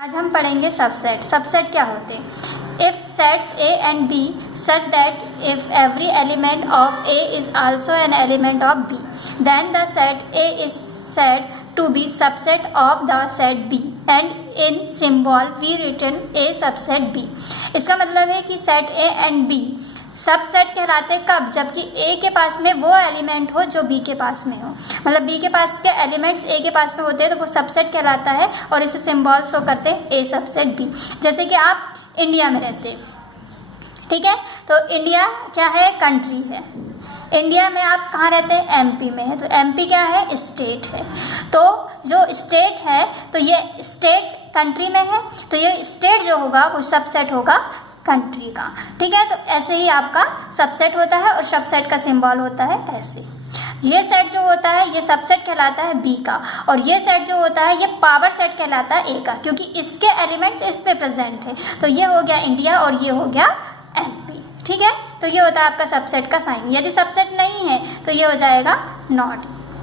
आज हम पढ़ेंगे सबसेट। सबसेट क्या होते हैं? If sets A and B such that if every element of A is also an element of B then the set A is said to be subset of the set B and in symbol we written A subset B. इसका मतलब है कि set A and B subset कहलाते कब? जबकि ए के पास में वो एलिमेंट हो जो बी के पास में हो। मतलब बी के पास के एलिमेंट्स ए के पास में होते हैं तो वो सबसेट कहलाता है और इसे सिंबल शो करते हैं ए सबसेट बी। जैसे कि आप इंडिया में रहते हैं, ठीक है, तो इंडिया क्या है? कंट्री है। इंडिया में आप कहाँ रहते हैं? एमपी में है, तो एमपी क्या है? स्टेट है। तो जो स्टेट है तो ये स्टेट कंट्री में है, तो ये स्टेट जो होगा वो सबसेट होगा कंट्री का, ठीक है। तो ऐसे ही आपका सबसेट होता है और सबसेट का सिंबल होता है ऐसे। ये सेट जो होता है ये सबसेट कहलाता है बी का, और ये सेट जो होता है ये पावर सेट कहलाता है ए का, क्योंकि इसके एलिमेंट्स इस पे प्रेजेंट है। तो ये हो गया इंडिया और ये हो गया एमपी, ठीक है। तो ये होता है आपका सबसेट का साइन। यदि सबसेट नहीं है तो ये हो जाएगा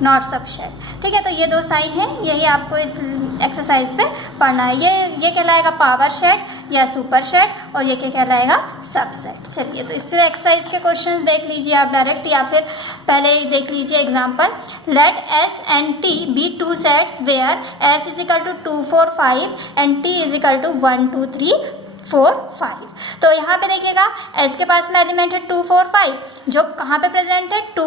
नॉट सबसेट, ठीक है। तो ये दो साइन है, यही आपको इस एक्सरसाइज पे पढ़ना है। ये कहलाएगा पावर सेट या सुपर सेट और ये क्या कहलाएगा? सबसेट। चलिए, तो इससे एक्सरसाइज के क्वेश्चंस देख लीजिए आप डायरेक्ट, या फिर पहले देख लीजिए example. Let S and T be two sets where S is equal to 2 4 5 and T is equal to 1 2 3 4 5। तो यहाँ पे देखिएगा एस के पास में एलिमेंट है 2 4 5, जो कहाँ पे प्रेजेंट है? 2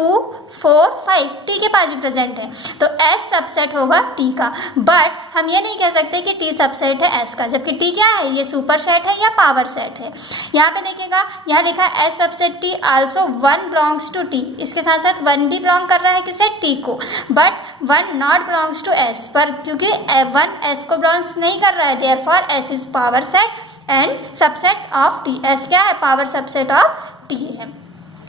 4 5, टी के पास भी प्रेजेंट है, तो एस सबसेट होगा टी का। बट हम ये नहीं कह सकते कि टी सबसेट है एस का, जबकि टी क्या है? ये सुपर सेट है या पावर सेट है। यहाँ पे देखिएगा, यहाँ लिखा है S subset T also 1 belongs to T. इसके साथ साथ 1 भी बिलोंग कर रहा है किसे? टी को, but 1 not belongs to S, पर क्योंकि 1 एस को बिलोंग्स नहीं कर रहा है, therefore S is power set and subset of T. S क्या है? पावर सबसेट ऑफ टी है,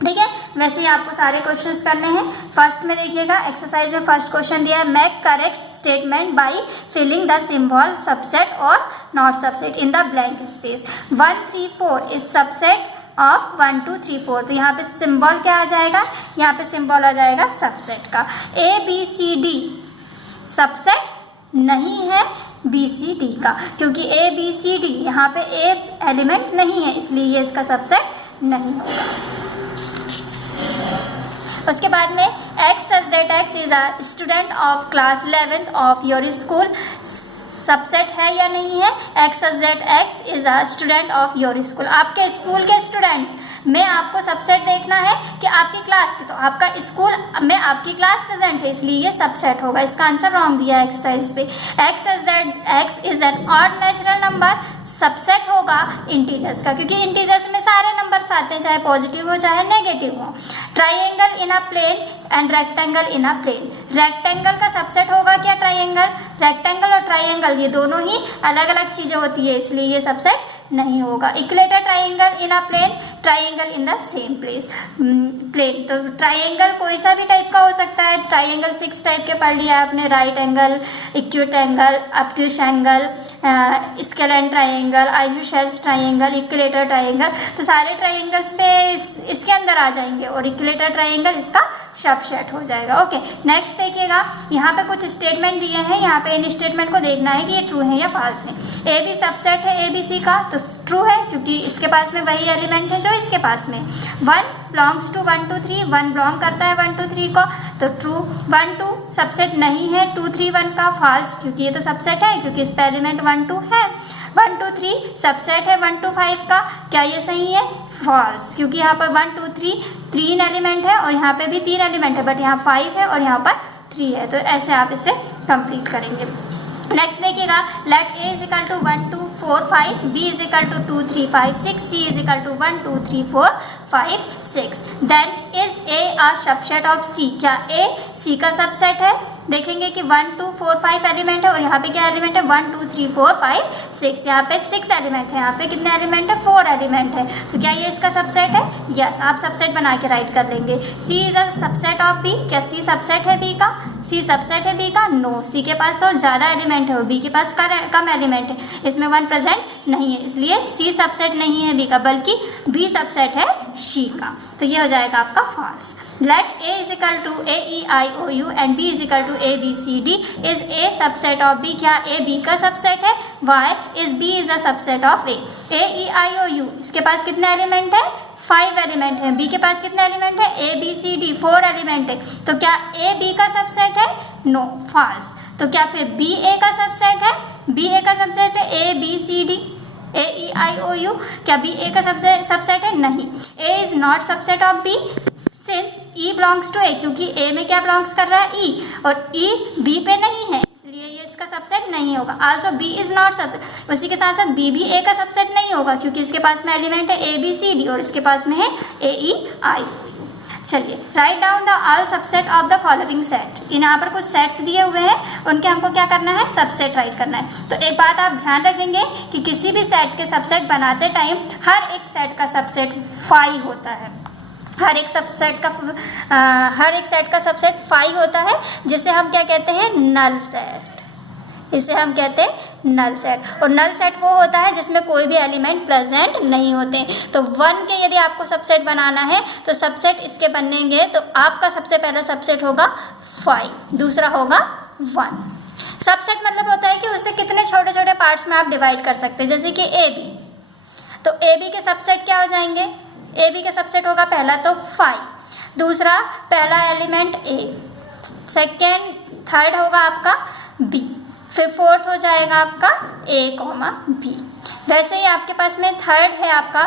ठीक है। वैसे ही आपको सारे क्वेश्चंस करने हैं। फर्स्ट में देखिएगा एक्सरसाइज में फर्स्ट क्वेश्चन दिया है, make correct statement by filling the symbol subset और not subset in the blank space. 1 3 4 is subset of 1 2 3 4। तो यहाँ पे सिंबल क्या आ जाएगा? यहाँ पे सिंबल आ जाएगा सबसेट का। A B C D subset नहीं है बी सी डी का, क्योंकि ए बी सी डी यहाँ पे ए एलिमेंट नहीं है, इसलिए ये इसका सबसेट नहीं होगा। उसके बाद में x such that X is a student of class 11th of your school subset है या नहीं है? X such that X is a student of your school. आपके स्कूल के स्टूडेंट्स में आपको सबसेट देखना है कि आपकी क्लास की, तो आपका स्कूल में आपकी क्लास प्रेजेंट है, इसलिए ये सबसेट होगा। इसका आंसर रॉन्ग दिया है एक्सरसाइज पे। X such that X is an odd natural number subset होगा इंटीजर्स का, क्योंकि इंटीजर्स में सारे नंबर्स आते हैं, चाहे पॉजिटिव हो चाहे नेगेटिव हो। Triangle in a plane and rectangle in a plane. Rectangle का सबसेट होगा क्या? ट्राइंगल। रेक्टेंगल और ट्राइंगल ये दोनों ही अलग अलग चीजें होती है, इसलिए ये सबसेट नहीं होगा। Equilateral triangle in a plane, triangle in the same plane. तो ट्राइंगल कोई सा भी टाइप का हो सकता है। ट्राइंगल 6 टाइप के पढ़ लिया आपने, right angle, acute angle, obtuse angle, scalene triangle, isosceles triangle, equilateral triangle. तो सारे ट्राइंगल्स पे इसके अंदर आ जाएंगे और इक्विलेटरल ट्राइंगल इसका सबसेट हो जाएगा। ओके, नेक्स्ट देखिएगा, यहाँ पे कुछ स्टेटमेंट दिए हैं, यहाँ पे इन स्टेटमेंट को देखना है कि ये ट्रू है या फॉल्स है। ए बी सबसेट है ए बी सी का, तो ट्रू है, क्योंकि इसके पास में वही एलिमेंट है जो इसके पास में। 1 बिलोंग्स टू 1 2 3, 1 बिलोंग करता है 1 2 3 को, तो ट्रू। 1 2 सबसेट नहीं है 2 3 1 का, फॉल्स, क्योंकि ये तो सबसेट है, क्योंकि इस पे एलिमेंट 1 2 है। 1 2 3 सबसेट है 1 2 5 का, क्या ये सही है? फॉल्स, क्योंकि यहाँ पर 1 2 3 3 एलिमेंट है और यहाँ पे भी 3 एलिमेंट है, बट यहाँ 5 है और यहाँ पर 3 है। तो ऐसे आप इसे कंप्लीट करेंगे। नेक्स्ट देखिएगा, let A is equal to 1 2 4 5, B is equal to 2 3 5 6, C is equal to 1 2 3 4 5 6। Then is A a subset of C. क्या ए सी का सबसेट है? देखेंगे कि 1 2 4 5 एलिमेंट है और यहाँ पे क्या एलिमेंट है? 1 2 3 4 5 6। यहाँ पे 6 एलिमेंट है, यहाँ पे कितने एलिमेंट है? 4 एलिमेंट है। तो क्या ये इसका सबसेट है? यस, आप सबसेट बना के राइट कर लेंगे। C is a subset of B. क्या सी सबसेट है बी का? सी सबसेट है बी का? नो, सी के पास तो ज़्यादा एलिमेंट है और बी के पास कम एलिमेंट है, इसमें 1 प्रेजेंट नहीं है, इसलिए सी सबसेट नहीं है बी का, बल्कि बी सबसेट है सी का। तो ये हो जाएगा आपका false. Let A is equal to A E I O U and B is equal to A B C D is A subset of B. क्या ए बी का सबसेट है? Why is B is a subset of A E I O U. इसके पास कितने element है? 5 element है। B के पास कितने एलिमेंट है? A B C D 4 element है। तो क्या ए बी का सबसेट है? No, false. तो क्या फिर बी ए का सबसेट है? बी ए का सबसेट है A B C D A E I O U. क्या बी ए का सबसेट है? नहीं। A is not subset of B since E belongs to A, क्योंकि ए में क्या बिलोंग्स कर रहा है? ई, और ई बी पे नहीं है, इसलिए ये इसका सबसेट नहीं होगा। Also be is not subset, उसी के साथ साथ बी भी ए का सबसेट नहीं होगा, क्योंकि इसके पास में एलिमेंट है ए बी सी डी और इसके पास में है ए ई आई। चलिए, write down the all subset of the following set. यहाँ पर कुछ सेट्स दिए हुए हैं, उनके हमको क्या करना है? सबसेट राइट करना है। तो एक बात आप ध्यान रखेंगे कि किसी भी सेट के सबसेट बनाते टाइम हर एक सेट का सबसेट 5 होता है। हर एक सेट का सबसेट 5 होता है, जिसे हम क्या कहते हैं? Null set. इसे हम कहते हैं नल सेट। और नल सेट वो होता है जिसमें कोई भी एलिमेंट प्रेजेंट नहीं होते। तो 1 के यदि आपको सबसेट बनाना है तो सबसेट इसके बनेंगे, तो आपका सबसे पहला सबसेट होगा 5, दूसरा होगा 1। सबसेट मतलब होता है कि उसे कितने छोटे छोटे पार्ट्स में आप डिवाइड कर सकते हैं, जैसे कि ए बी। तो ए बी के सबसेट क्या हो जाएंगे? ए बी का सबसेट होगा पहला तो 5, दूसरा पहला एलिमेंट ए, सेकेंड थर्ड होगा आपका बी, फिर फोर्थ हो जाएगा आपका ए कॉमा बी। वैसे ही आपके पास में थर्ड है आपका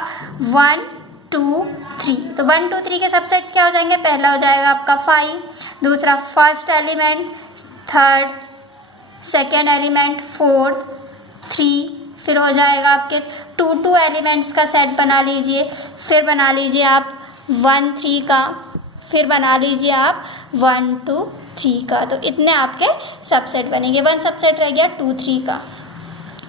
1 2 3। तो 1 2 3 के सबसेट्स क्या हो जाएंगे? पहला हो जाएगा आपका 5, दूसरा first element, third, second element, fourth, 3, फिर हो जाएगा आपके 2 एलिमेंट्स का सेट बना लीजिए, फिर बना लीजिए आप 1 3 का, फिर बना लीजिए आप 1 2 3 का। तो इतने आपके सबसेट बनेंगे। 1 सबसेट रह गया 2 3 का।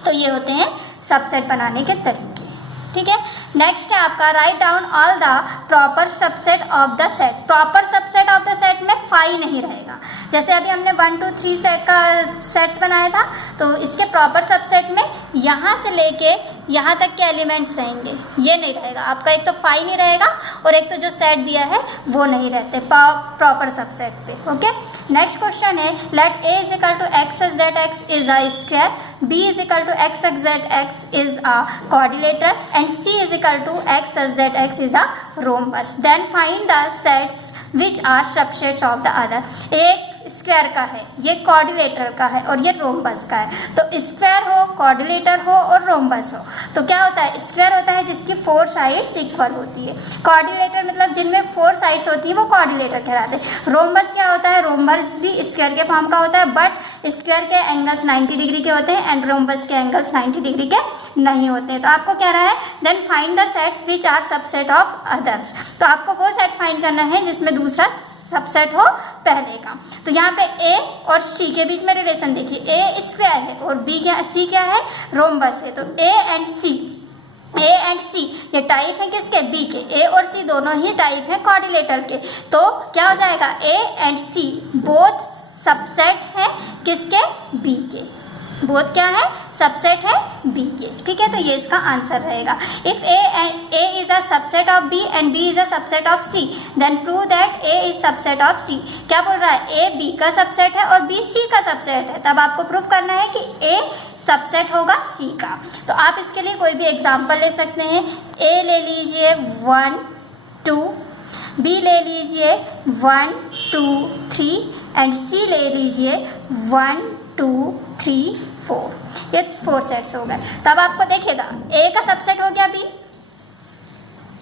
तो ये होते हैं सबसेट बनाने के तरीके। ठीक है, नेक्स्ट है आपका write down all the proper subset of the set. Proper subset of the set में 5 नहीं रहेगा। जैसे अभी हमने 1 2 3 सेट का सेट्स बनाया था, तो इसके प्रॉपर सबसेट में यहाँ से लेके यहाँ तक के एलिमेंट्स रहेंगे, ये नहीं रहेगा आपका। एक तो 5 नहीं रहेगा और एक तो जो सेट दिया है वो नहीं रहते प्रॉपर सबसेट पे। ओके, नेक्स्ट क्वेश्चन है let A is equal to X such that X is a square, B is equal to X such that X is a quadrilateral and C is equal to X such that X is a rhombus. Then find the sets which are subsets of the other. एक square का है, ये quadrilateral का है और ये rhombus का है। तो स्क्वायर हो, क्वाड्रिलेटर हो और रोम्बस हो, तो क्या होता है? स्क्वायर होता है जिसकी 4 साइड्स इक्वल होती है। क्वाड्रिलेटर मतलब जिनमें 4 साइड्स होती है वो क्वाड्रिलेटर कहलाते हैं। रोम्बस क्या होता है? रोम्बस भी स्क्वायर के फॉर्म का होता है, बट स्क्वायर के एंगल्स 90 डिग्री के होते हैं एंड रोम्बस के एंगल्स 90 डिग्री के नहीं होते हैं। तो आपको क्या रहा है? Then find the sets which are subset of others. तो आपको वो सेट फाइंड करना है जिसमें दूसरा सबसेट हो पहले का। तो यहाँ पे ए और सी के बीच में रिलेशन देखिए, ए स्क्वायर है और बी क्या, सी क्या है? रोम्बस है। तो ए एंड सी ये टाइप है किसके? बी के। ए और सी दोनों ही टाइप हैं क्वाड्रिलेटरल के। तो क्या हो जाएगा? A and C both subset है किसके? बी के। बोथ क्या है? सबसेट है बी के। ठीक है, तो ये इसका आंसर रहेगा। If A is a subset of B and B is a subset of C then prove that A is subset of C. क्या बोल रहा है? ए बी का सबसेट है और बी सी का सबसेट है। तब आपको प्रूव करना है कि ए सबसेट होगा सी का। तो आप इसके लिए कोई भी एग्जाम्पल ले सकते हैं। ए ले लीजिए 1 2, बी ले लीजिए 1 2 3 एंड सी ले लीजिए 1 2 3 4। ये 4 सेट्स हो गए। तब आपको देखिएगा ए का सबसेट हो गया बी,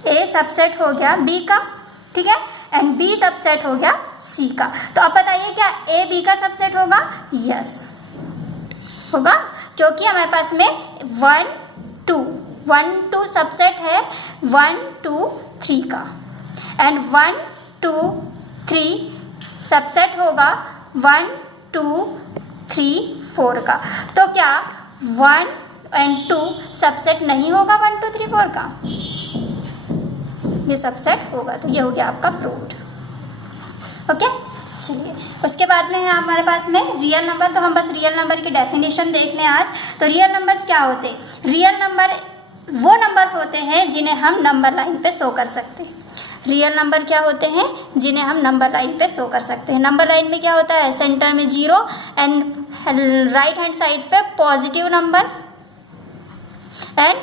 ए सबसेट हो गया बी का, ठीक है, एंड बी सबसेट हो गया सी का। तो आप बताइए क्या ए बी का सबसेट होगा? यस होगा, क्योंकि हमारे पास में 1 2 सबसेट है 1 2 3 का एंड 1 2 3 सबसेट होगा 1 2 3 4 का। तो क्या 1 एंड 2 सबसेट नहीं होगा 1 2 3 4 का? ये सबसेट होगा। तो ये हो गया आपका प्रूव्ड। ओके, चलिए, उसके बाद में है हमारे पास में रियल नंबर। तो हम बस रियल नंबर की डेफिनेशन देख लें आज। तो रियल नंबर्स क्या होते हैं? रियल नंबर वो नंबर्स होते हैं जिन्हें हम नंबर लाइन पे शो कर सकते हैं। रियल नंबर क्या होते हैं? जिन्हें हम नंबर लाइन पे शो कर सकते हैं। नंबर लाइन में क्या होता है? सेंटर में 0 एंड राइट हैंड साइड पे positive numbers and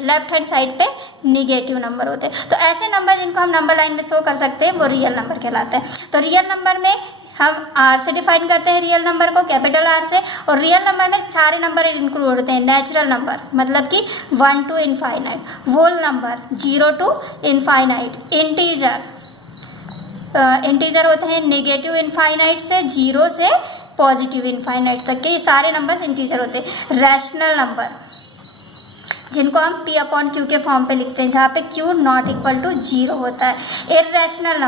left hand side पे निगेटिव नंबर होते हैं। तो ऐसे नंबर जिनको हम नंबर लाइन में शो कर सकते हैं वो रियल नंबर कहलाते हैं। तो रियल नंबर में हम R से डिफाइन करते हैं रियल नंबर को, कैपिटल R से। और रियल नंबर में सारे नंबर इंक्लूड होते हैं। नेचुरल नंबर मतलब कि 1 to infinite, whole number 0 to infinite, integer होते हैं नेगेटिव इनफाइनाइट से 0 से पॉजिटिव इनफाइनाइट तक के, ये सारे नंबर्स इंटीजर होते हैं। रैशनल नंबर जिनको हम P/Q के फॉर्म पे लिखते हैं, जहाँ पे Q नॉट इक्वल टू 0 होता है। इर्रेशनल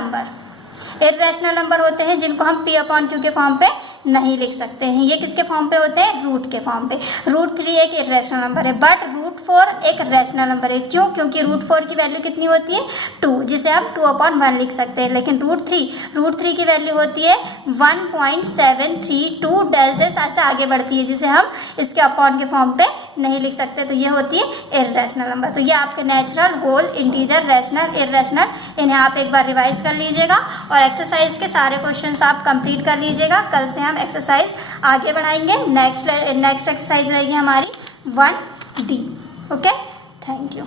नंबर होते हैं जिनको हम P/Q के फॉर्म पे नहीं लिख सकते हैं। ये किसके फॉर्म पे होते हैं? रूट के फॉर्म पे। √3 एक इर्रेशनल नंबर है, बट √4 एक रैशनल नंबर है। क्यों? क्योंकि √4 की वैल्यू कितनी होती है? 2, जिसे हम 2/1 लिख सकते हैं। लेकिन √3 की वैल्यू होती है 1.732 डैश डैश ऐसे आगे बढ़ती है, जिसे हम इसके अपॉन के फॉर्म पे नहीं लिख सकते। तो ये होती है इर्रेशनल नंबर। तो ये आपके natural, whole, integer, rational, irrational, इन्हें आप एक बार रिवाइज कर लीजिएगा और एक्सरसाइज के सारे क्वेश्चंस आप कंप्लीट कर लीजिएगा। कल से हम एक्सरसाइज आगे बढ़ाएंगे। नेक्स्ट एक्सरसाइज रहेगी हमारी 1D। Okay, thank you.